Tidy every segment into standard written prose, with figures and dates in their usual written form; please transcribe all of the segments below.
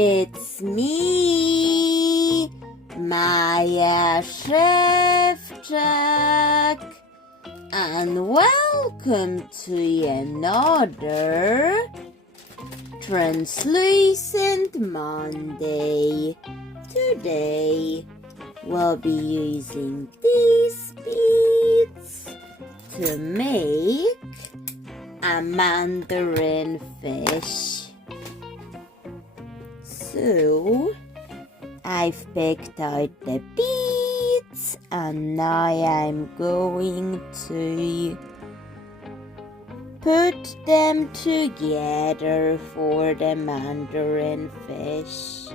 It's me, Maja Szewczak, and welcome to another Translucent Monday. Today we'll be using these beads to make a mandarin fish. So I've picked out the beads and now I'm going to put them together for the mandarin fish,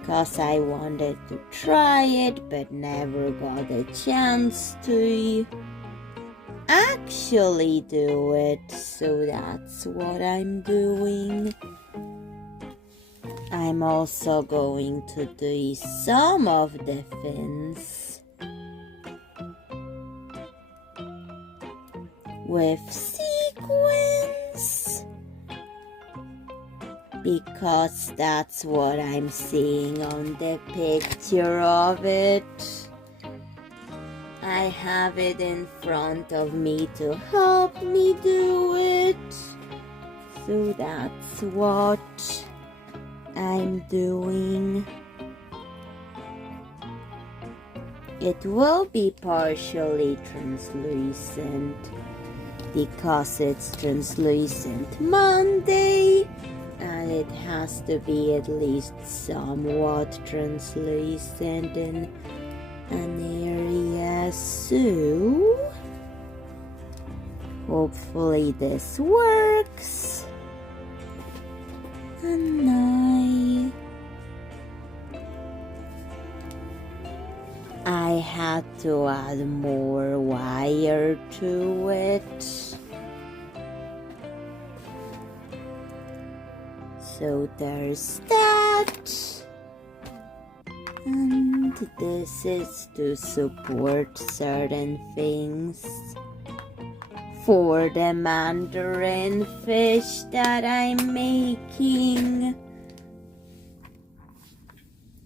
because I wanted to try it but never got a chance to actually do it, so that's what I'm doing. I'm also going to do some of the fins with sequins, because that's what I'm seeing on the picture of it. I have it in front of me to help me do it, so that's what I'm doing. It will be partially translucent because it's Translucent Monday, and it has to be at least somewhat translucent in an area, so hopefully this works. And now I had to add more wire to it, so there's that. And this is to support certain things for the mandarin fish that I'm making.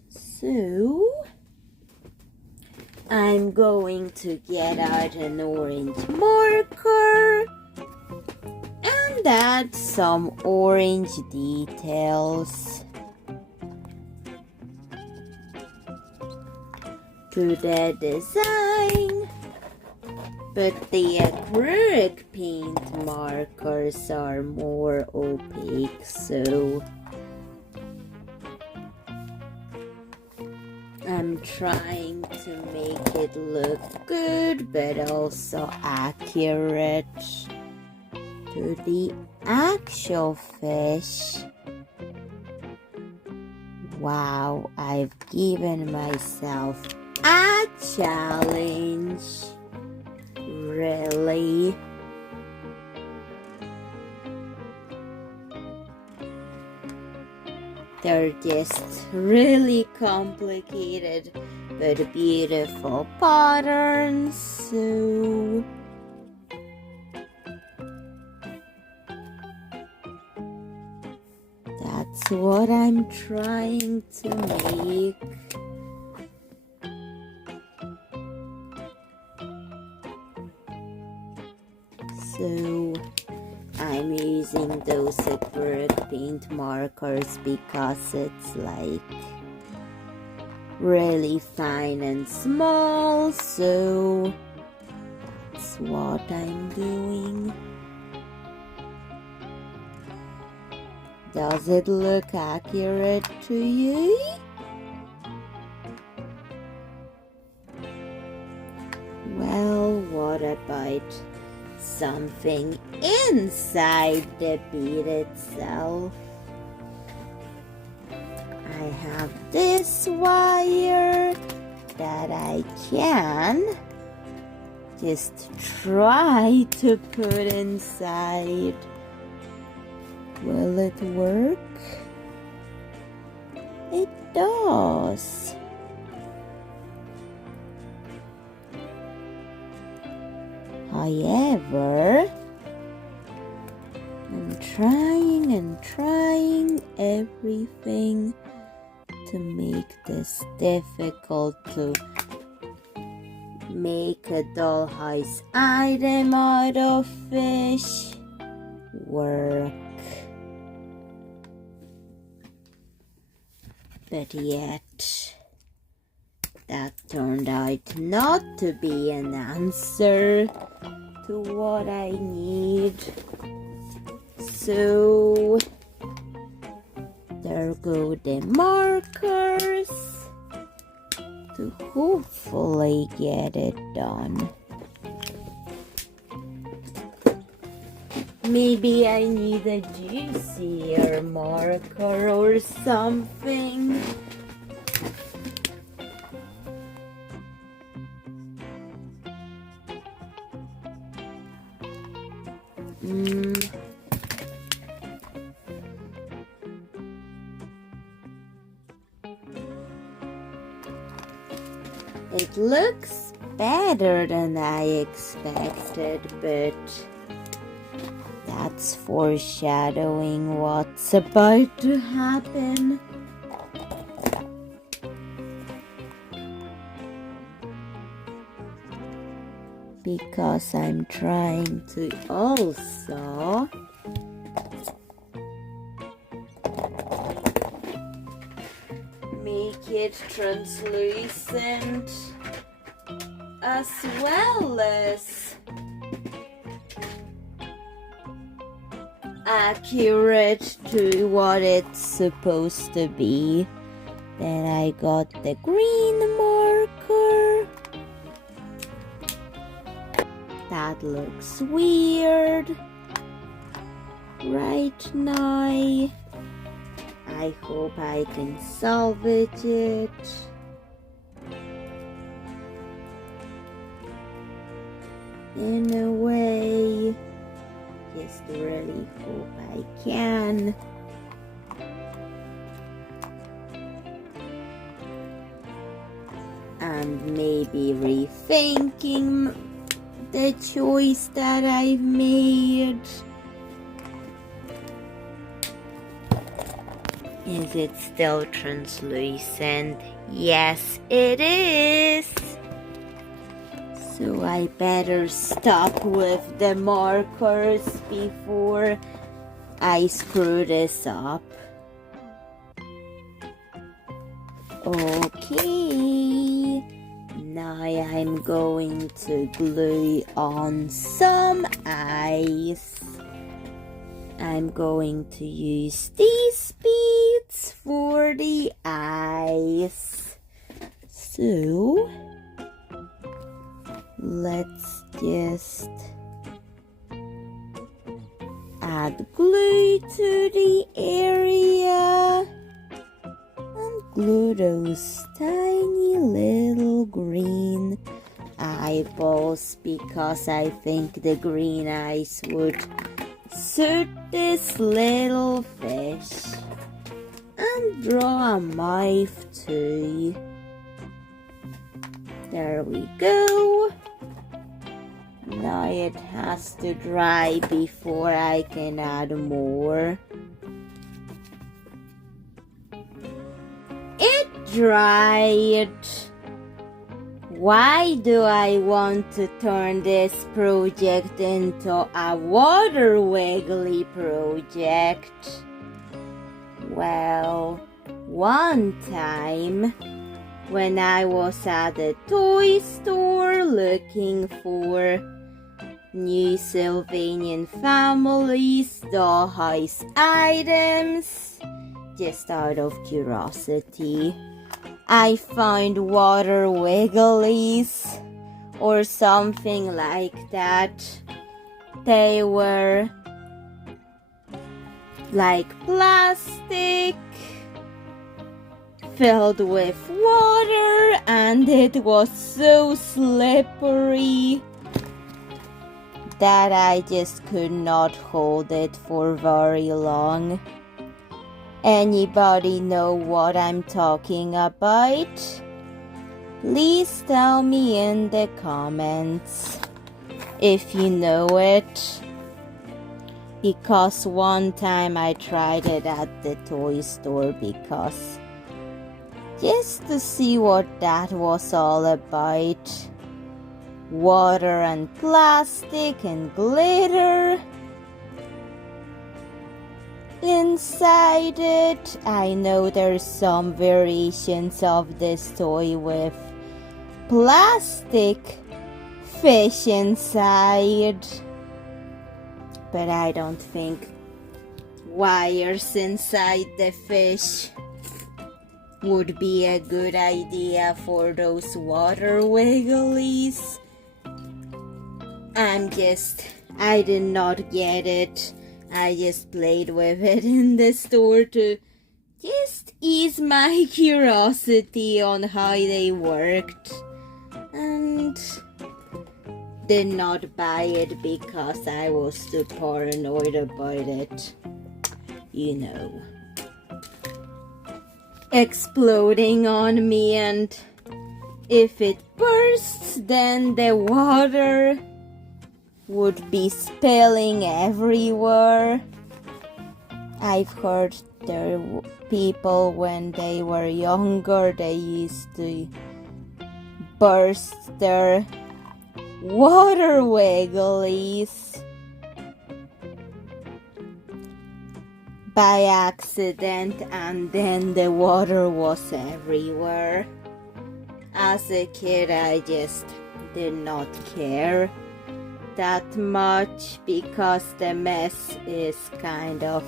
So I'm going to get out an orange marker and add some orange details to the design, but the acrylic paint markers are more opaque, so I'm trying to make it look good but also accurate to the actual fish. Wow, I've given myself a challenge, really. They're just really complicated but beautiful patterns, so that's what I'm trying to make. So I'm using those acrylic paint markers because it's like really fine and small, so that's what I'm doing. Does it look accurate to you? Well, what about something inside the bead itself? I have this wire that I can just try to put inside. Will it work? It does. However, I'm trying and trying everything to make this difficult to make a dollhouse item out of fish work. But yet, that turned out not to be an answer to what I need. So, there go the markers to hopefully get it done. Maybe I need a juicier marker or something. It looks better than I expected, but that's foreshadowing what's about to happen. Because I'm trying to also make it translucent as well as accurate to what it's supposed to be. Then I got the green marker. That looks weird right now. I hope I can salvage it. In a way, just really hope I can. And maybe rethinking the choice that I've made. Is it still translucent? Yes, it is. So I better stop with the markers before I screw this up. Okay. Now I'm going to glue on some ice. I'm going to use these beads for the ice. So, let's just add glue to the area and glue those tiny little green eyeballs because I think the green eyes would suit this little fish. And draw a mouth too. There we go. Now it has to dry before I can add more. It dried. Why do I want to turn this project into a water wiggly project? Well, one time when I was at a toy store looking for new Sylvanian families dollhouse items, just out of curiosity, I found water wigglies or something like that. They were like plastic filled with water, and it was so slippery that I just could not hold it for very long. Anybody know what I'm talking about? Please tell me in the comments if you know it. because one time I tried it at the toy store because just to see what that was all about. Water and plastic and glitter inside it. I know there's some variations of this toy with plastic fish inside, but I don't think wires inside the fish would be a good idea for those water wigglies. I did not get it. I just played with it in the store to just ease my curiosity on how they worked, and did not buy it because I was too paranoid about it. You know, exploding on me, and if it bursts, then the water would be spilling everywhere. I've heard there people when they were younger, they used to burst their water wigglies by accident, and then the water was everywhere. As a kid, I just did not care that much because the mess is kind of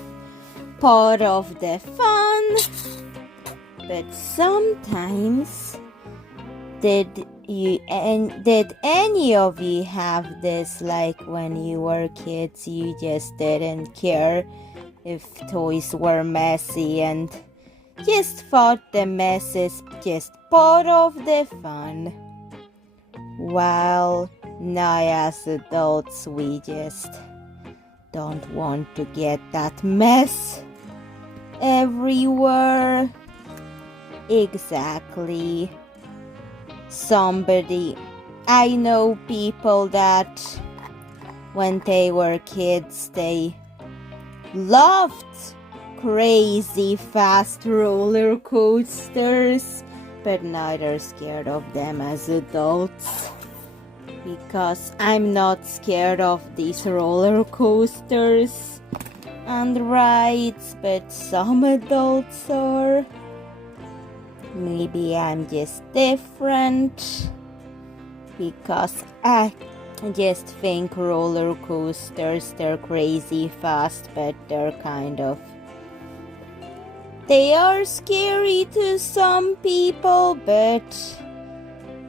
part of the fun. But sometimes, did any of you have this, like when you were kids, you just didn't care if toys were messy and just thought the mess is just part of the fun? Well, now as adults, we just don't want to get that mess everywhere. Exactly. I know people that when they were kids, they loved crazy fast roller coasters, but now they're scared of them as adults. Because I'm not scared of these roller coasters and rides, but some adults are. Maybe I'm just different, because I just think roller coasters, they're crazy fast, but they are scary to some people, but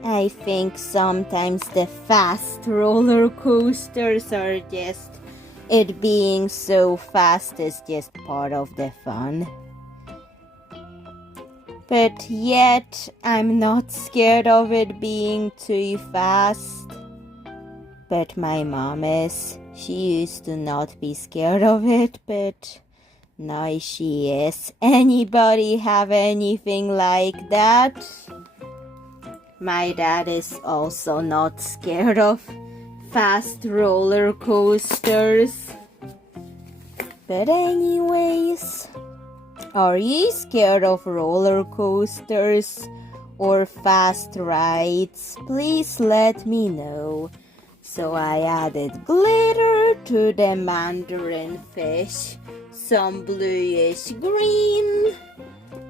I think sometimes the fast roller coasters are just, it being so fast is just part of the fun. But yet, I'm not scared of it being too fast. But my mom is. She used to not be scared of it, but now she is. Anybody have anything like that? My dad is also not scared of fast roller coasters. But anyways, are you scared of roller coasters or fast rides? Please let me know. So I added glitter to the Mandarin fish, some bluish green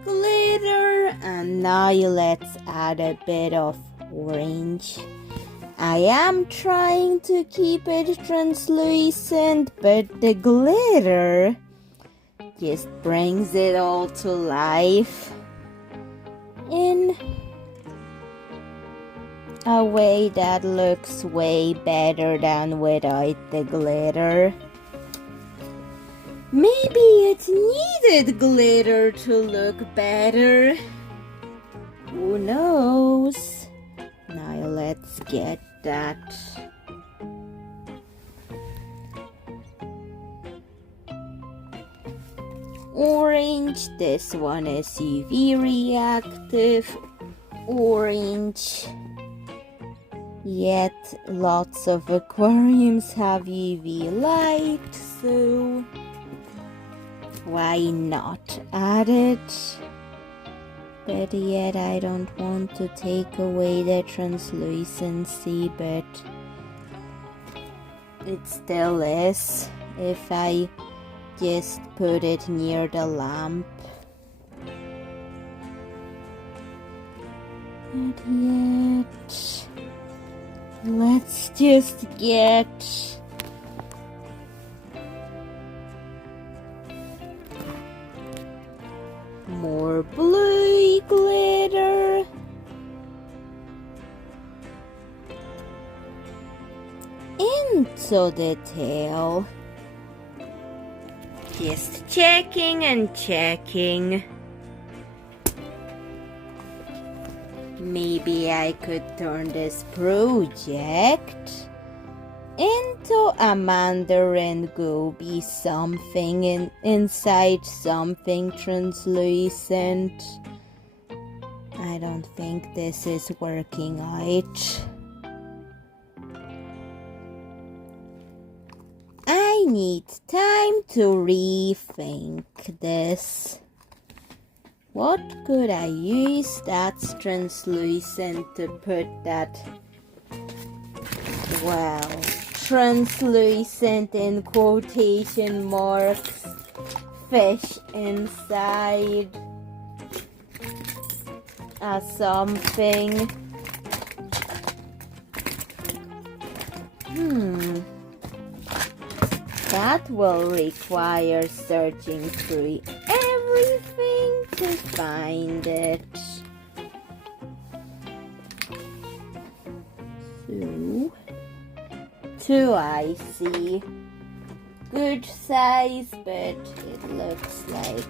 glitter, and now let's add a bit of orange. I am trying to keep it translucent, but the glitter just brings it all to life in a way that looks way better than without the glitter. Maybe it needed glitter to look better. Who knows? Now let's get that orange. This one is UV reactive orange. Yet lots of aquariums have UV light, so why not add it? But yet I don't want to take away the translucency, but it still is if I just put it near the lamp. But yet, let's just get more blue glitter. Into the tail. Just checking and checking. Maybe I could turn this project into a Mandarin Goby something inside something translucent. I don't think this is working out. I need time to rethink this. What could I use that's translucent to put that, well, translucent in quotation marks, fish inside as something? That will require searching through everything to find it. So, 2 I see. Good size, but it looks like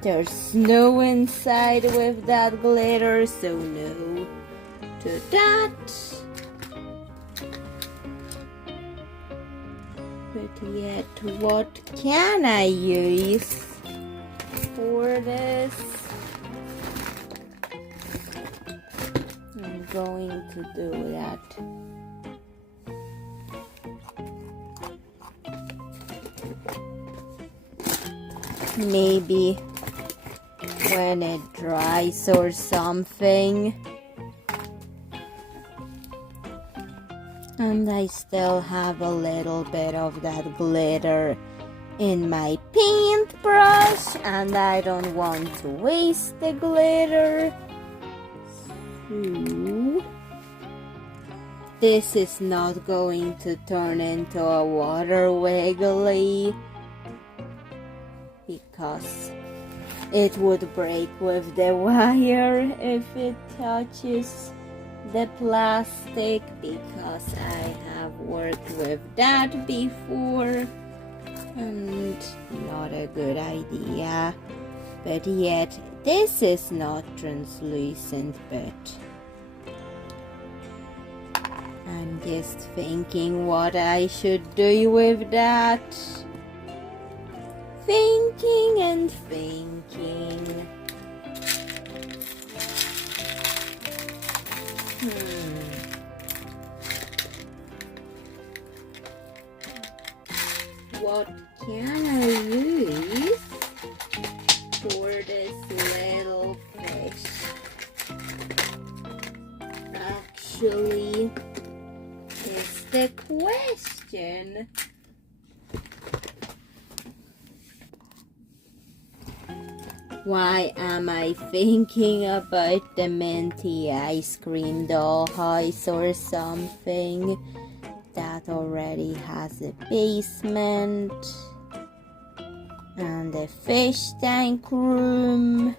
there's snow inside with that glitter, so no to that. But yet, what can I use for this? I'm going to do that. Maybe when it dries or something. And I still have a little bit of that glitter in my paintbrush, and I don't want to waste the glitter. So, this is not going to turn into a water wiggly because it would break with the wire if it touches the plastic, because I have worked with that before and not a good idea. But yet this is not translucent, but I'm just thinking what I should do with that. Thinking and thinking. What can I use for this little fish? Actually, is the question. Why am I thinking about the minty ice cream dollhouse or something that already has a basement and a fish tank room?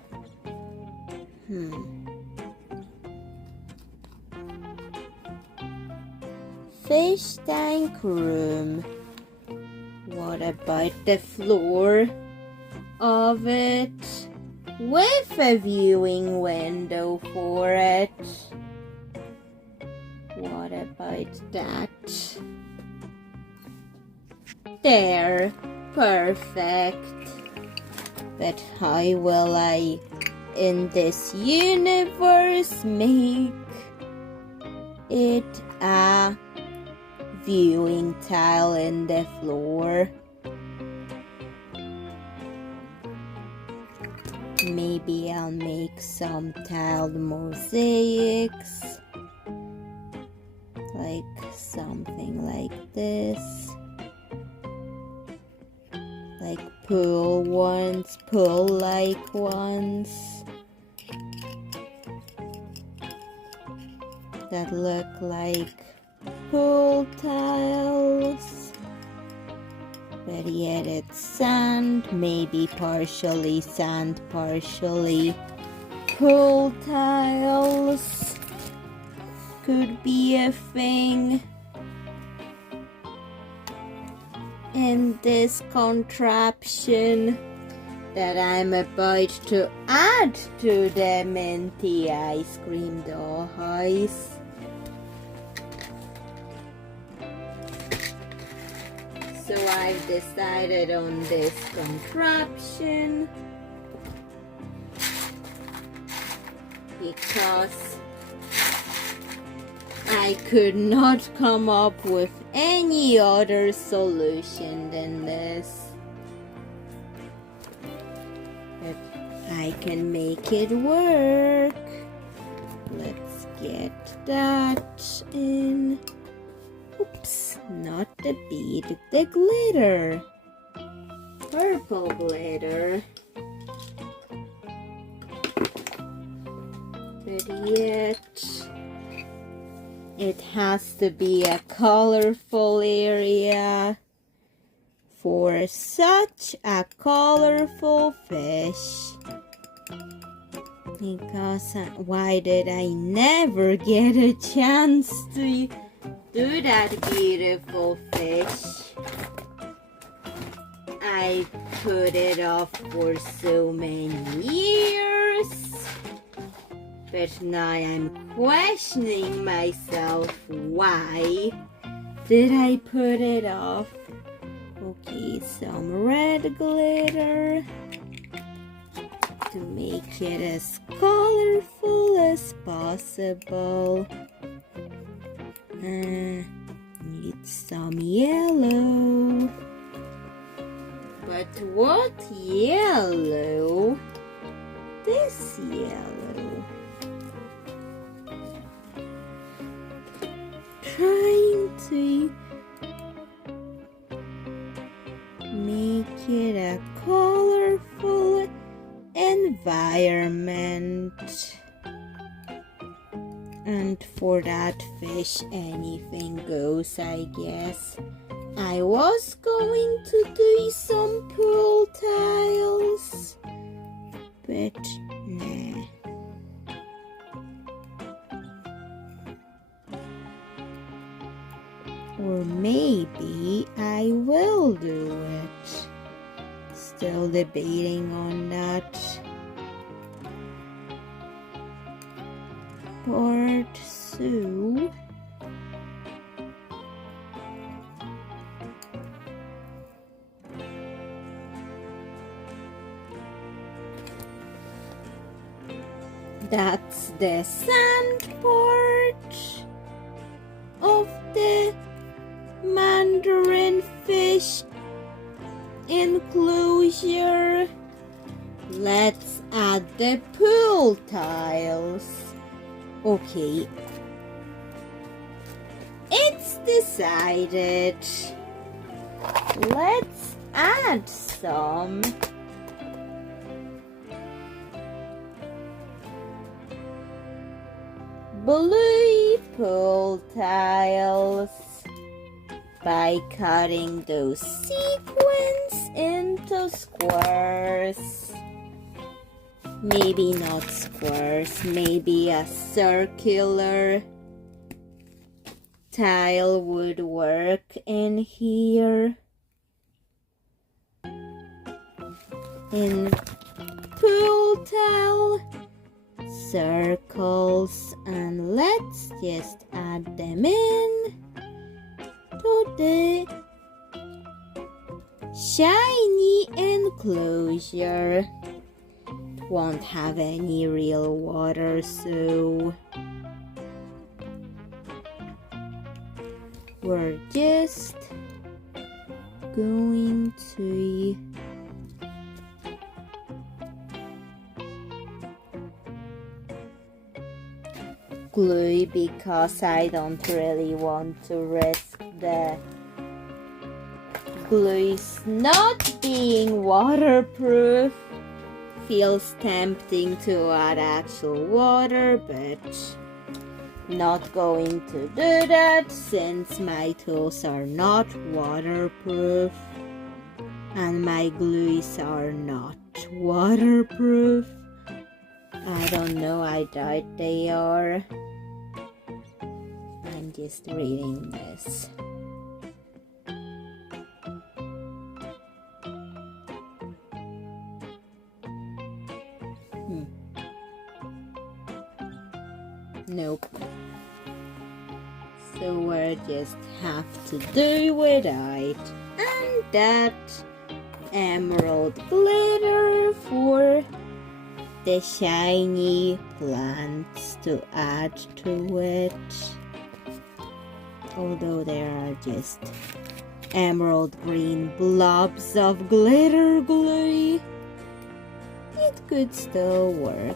Fish tank room. What about the floor of it with a viewing window for it? What about that? There, perfect. But how will I, in this universe, make it a viewing tile in the floor? Maybe I'll make some tiled mosaics, like something like this, like pool-like ones that look like pool tiles, but yet it's sand, maybe partially sand, partially pool tiles could be a thing. And this contraption that I'm about to add to the minty ice cream dollhouse. So I've decided on this contraption because I could not come up with any other solution than this. But I can make it work. Let's get that in. Oops, not the bead, the glitter. Purple glitter. But yet, it has to be a colorful area for such a colorful fish. Because why did I never get a chance to do that beautiful fish? I put it off for so many years, but now I'm questioning myself. Why did I put it off? Okay, some red glitter to make it as colorful as possible. Need some yellow. But what yellow? This yellow. Trying to make it a colorful environment. And for that fish, anything goes, I guess. I was going to do some pool tiles, but nah. Or maybe I will do it. Still debating on that. Part 2. That's the sand part of the Mandarin fish enclosure. Let's add the pool tiles. Okay, it's decided. Let's add some blue pool tiles by cutting those sequins into squares. Maybe not squares, maybe a circular tile would work in here. In pool tile, circles, and let's just add them in to the shiny enclosure. Won't have any real water, so we're just going to glue because I don't really want to risk the glue's not being waterproof. Feels tempting to add actual water, but not going to do that since my tools are not waterproof and my glues are not waterproof. I don't know, I doubt they are. I'm just reading this. Nope. So we'll just have to do without. And that emerald glitter for the shiny plants to add to it. Although there are just emerald green blobs of glitter glue, it could still work.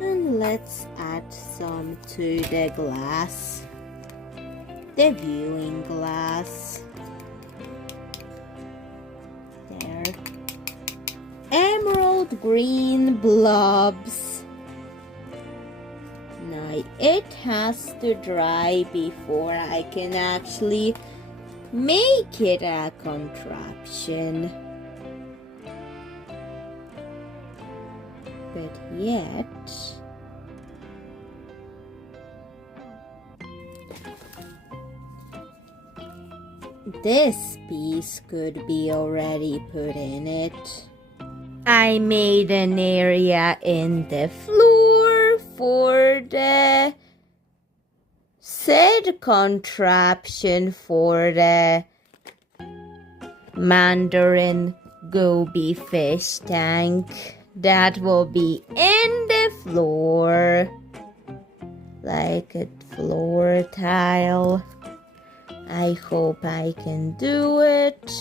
And let's add some to the glass, the viewing glass. There. Emerald green blobs. Now it has to dry before I can actually make it a contraption. But yet, this piece could be already put in it. I made an area in the floor for the said contraption for the Mandarin Goby fish tank. That will be in the floor, like a floor tile. I hope I can do it.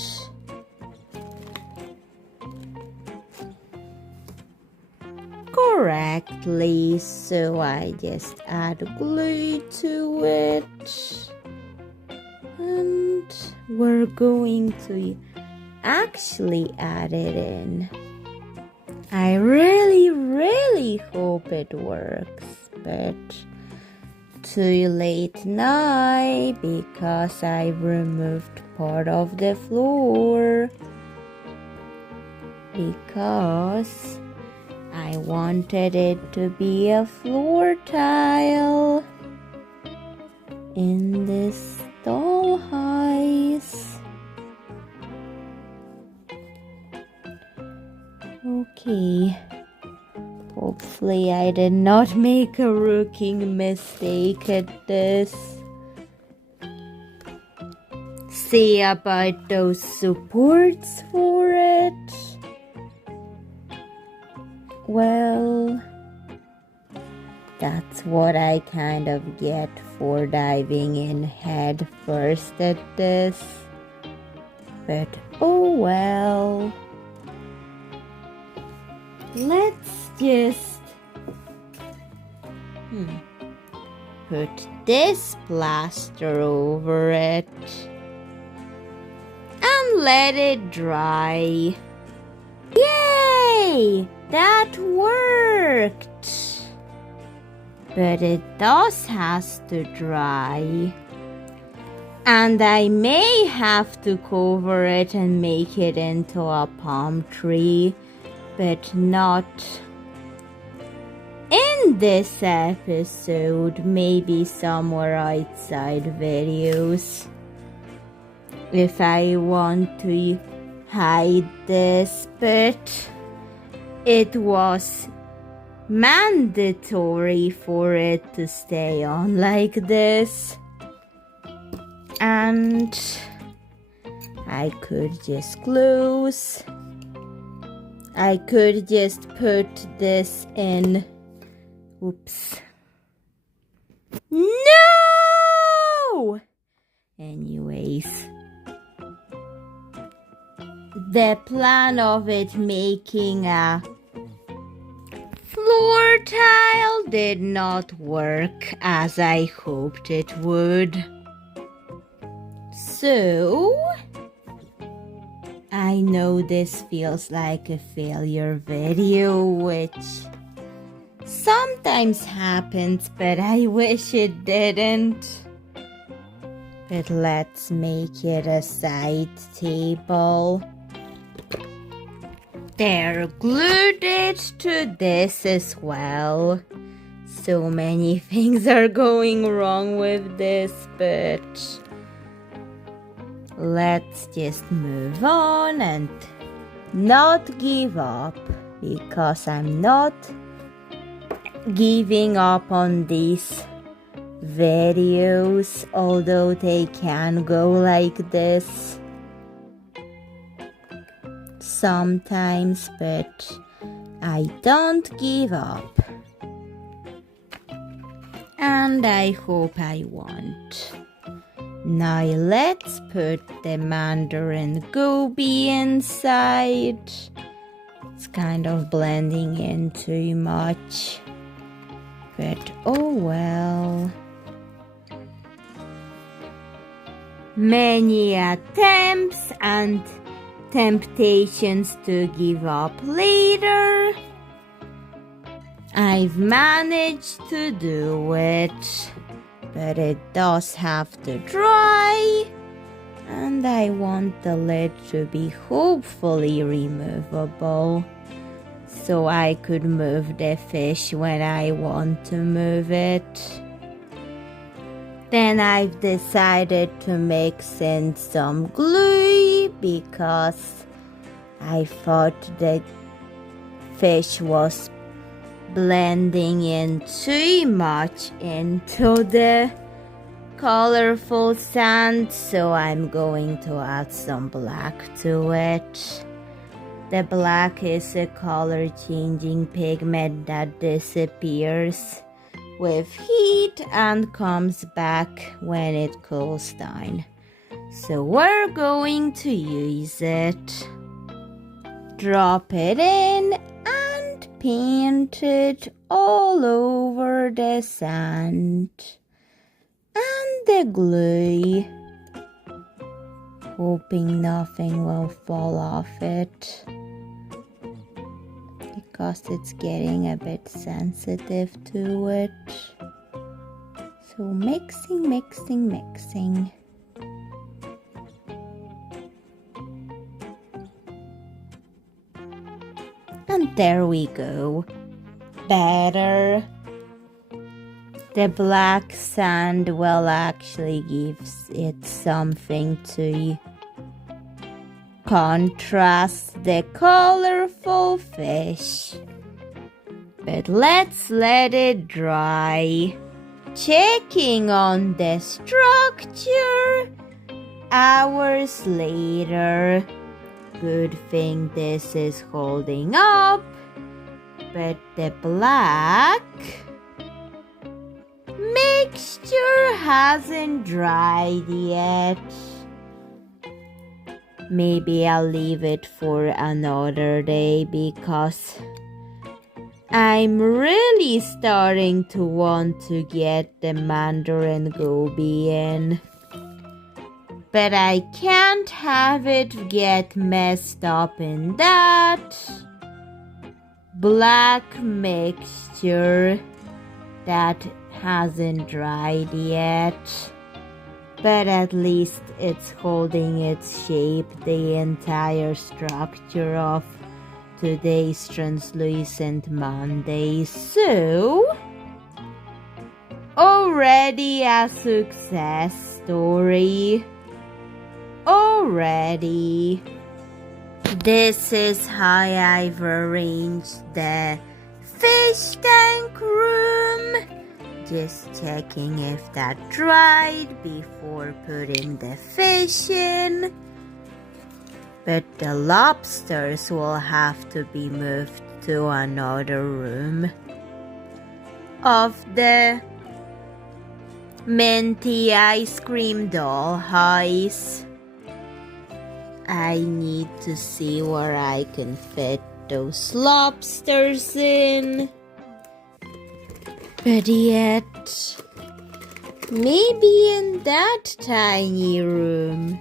Correctly, so I just add glue to it. And we're going to actually add it in. I really hope it works, but too late now because I removed part of the floor because I wanted it to be a floor tile in this dollhouse. Okay, hopefully I did not make a rookie mistake at this. See about those supports for it. Well, that's what I kind of get for diving in head first at this. But oh well. Let's just put this plaster over it and let it dry. Yay! That worked! But it does has to dry. And I may have to cover it and make it into a palm tree, but not in this episode, maybe somewhere outside videos. If I want to hide this, but it was mandatory for it to stay on like this. And I could just close. I could just put this in. Oops. No! Anyways, the plan of it making a floor tile did not work as I hoped it would. So, I know this feels like a failure video, which sometimes happens, but I wish it didn't. But let's make it a side table. There, glued it to this as well. So many things are going wrong with this, but let's just move on and not give up, because I'm not giving up on these videos, although they can go like this sometimes, but I don't give up, and I hope I won't. Now let's put the Mandarin Goby inside. It's kind of blending in too much, but oh well. Many attempts and temptations to give up later. I've managed to do it, but it does have to dry, and I want the lid to be hopefully removable, so I could move the fish when I want to move it. Then I've decided to mix in some glue because I thought the fish was blending in too much into the colorful sand, so I'm going to add some black to it. The black is a color changing pigment that disappears with heat and comes back when it cools down. So we're going to use it. Drop it in and paint it all over the sand and the glue, hoping nothing will fall off it, because it's getting a bit sensitive to it. So mixing. And there we go. Better. The black sand will actually give it something to contrast the colorful fish. But let's let it dry. Checking on the structure hours later. Good thing this is holding up, but the black mixture hasn't dried yet. Maybe I'll leave it for another day, because I'm really starting to want to get the Mandarin Goby in. But I can't have it get messed up in that black mixture that hasn't dried yet. But at least it's holding its shape, the entire structure of today's Translucent Monday. So, already a success story. Already. This is how I've arranged the fish tank room. Just checking if that dried before putting the fish in. But the lobsters will have to be moved to another room of the minty ice cream doll eyes. I need to see where I can fit those lobsters in. But yet, maybe in that tiny room.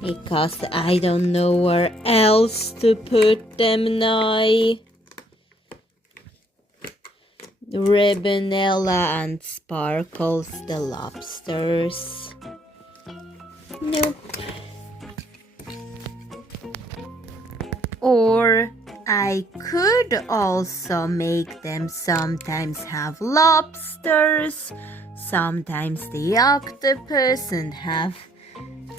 Because I don't know where else to put them now. Ribbonella and Sparkles the lobsters. Nope. Or I could also make them sometimes have lobsters, sometimes the octopus, and have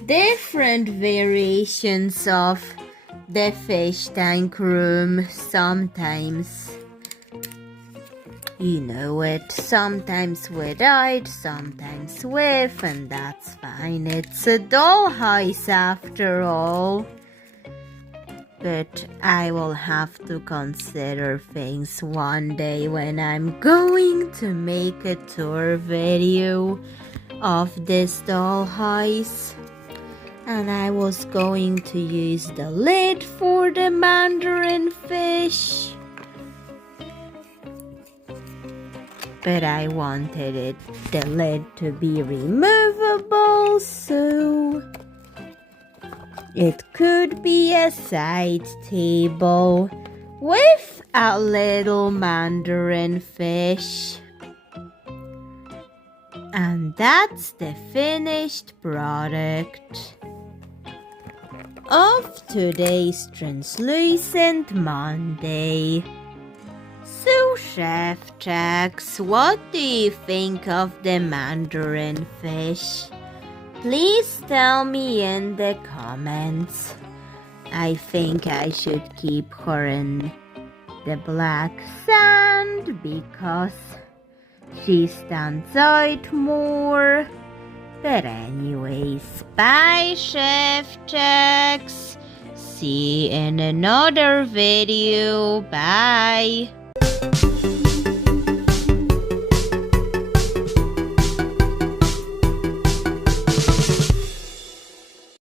different variations of the fish tank room. Sometimes, you know it, sometimes without, sometimes with, and that's fine. It's a dollhouse after all. But I will have to consider things one day when I'm going to make a tour video of this dollhouse. And I was going to use the lid for the Mandarin fish. But I wanted the lid to be removable, so it could be a side table with a little Mandarin fish. And that's the finished product of today's Translucent Monday. So, Chef Jax, what do you think of the Mandarin fish? Please tell me in the comments. I think I should keep her in the black sand because she stands out more. But anyways, bye Chef Jax. See you in another video. Bye.